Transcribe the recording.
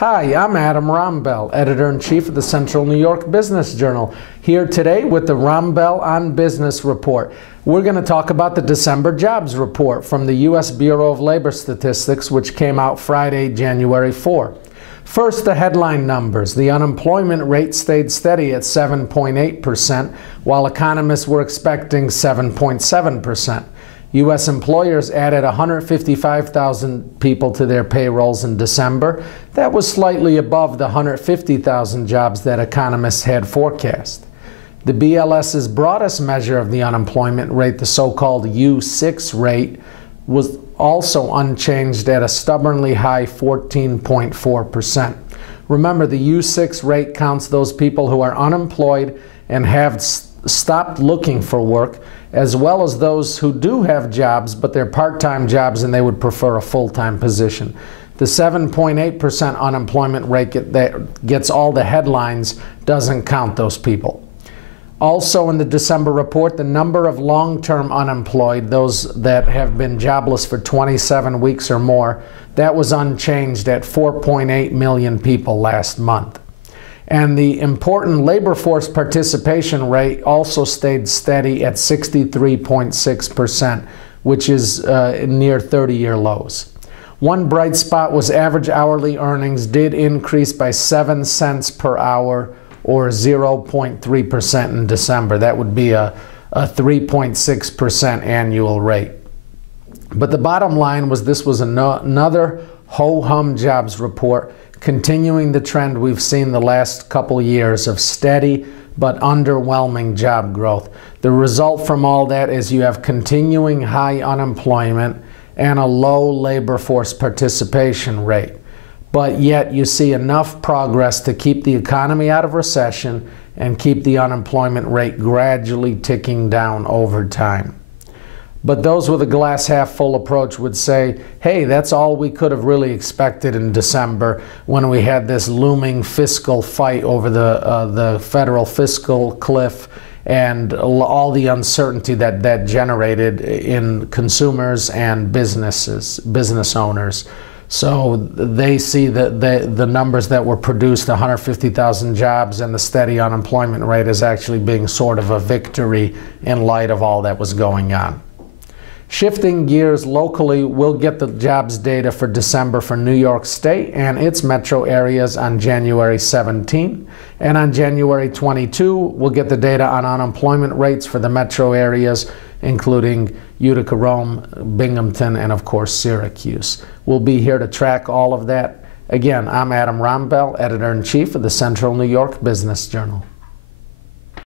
Hi, I'm Adam Rombel, Editor-in-Chief of the Central New York Business Journal, here today with the Rombel on Business Report. We're going to talk about the December jobs report from the U.S. Bureau of Labor Statistics, which came out Friday, January 4. First, the headline numbers. The unemployment rate stayed steady at 7.8%, while economists were expecting 7.7%. U.S. employers added 155,000 people to their payrolls in December. That was slightly above the 150,000 jobs that economists had forecast. The BLS's broadest measure of the unemployment rate, the so-called U6 rate, was also unchanged at a stubbornly high 14.4%. Remember, the U6 rate counts those people who are unemployed and have stopped looking for work, as well as those who do have jobs, but they're part-time jobs and they would prefer a full-time position. The 7.8% unemployment rate that gets all the headlines doesn't count those people. Also in the December report, the number of long-term unemployed, those that have been jobless for 27 weeks or more, that was unchanged at 4.8 million people last month. And the important labor force participation rate also stayed steady at 63.6%, which is near 30-year lows. One bright spot was average hourly earnings did increase by 7 cents per hour, or 0.3% in December. That would be a 3.6% annual rate. But the bottom line was this was another ho-hum jobs report, continuing the trend we've seen the last couple years of steady but underwhelming job growth. The result from all that is you have continuing high unemployment and a low labor force participation rate. But yet you see enough progress to keep the economy out of recession and keep the unemployment rate gradually ticking down over time. But those with a glass half full approach would say, hey, that's all we could have really expected in December when we had this looming fiscal fight over the federal fiscal cliff and all the uncertainty that generated in consumers and business owners. So they see the numbers that were produced, 150,000 jobs and the steady unemployment rate, as actually being sort of a victory in light of all that was going on. Shifting gears locally, we'll get the jobs data for December for New York State and its metro areas on January 17. And on January 22, we'll get the data on unemployment rates for the metro areas, including Utica, Rome, Binghamton, and of course Syracuse. We'll be here to track all of that. Again, I'm Adam Rombel, Editor-in-Chief of the Central New York Business Journal.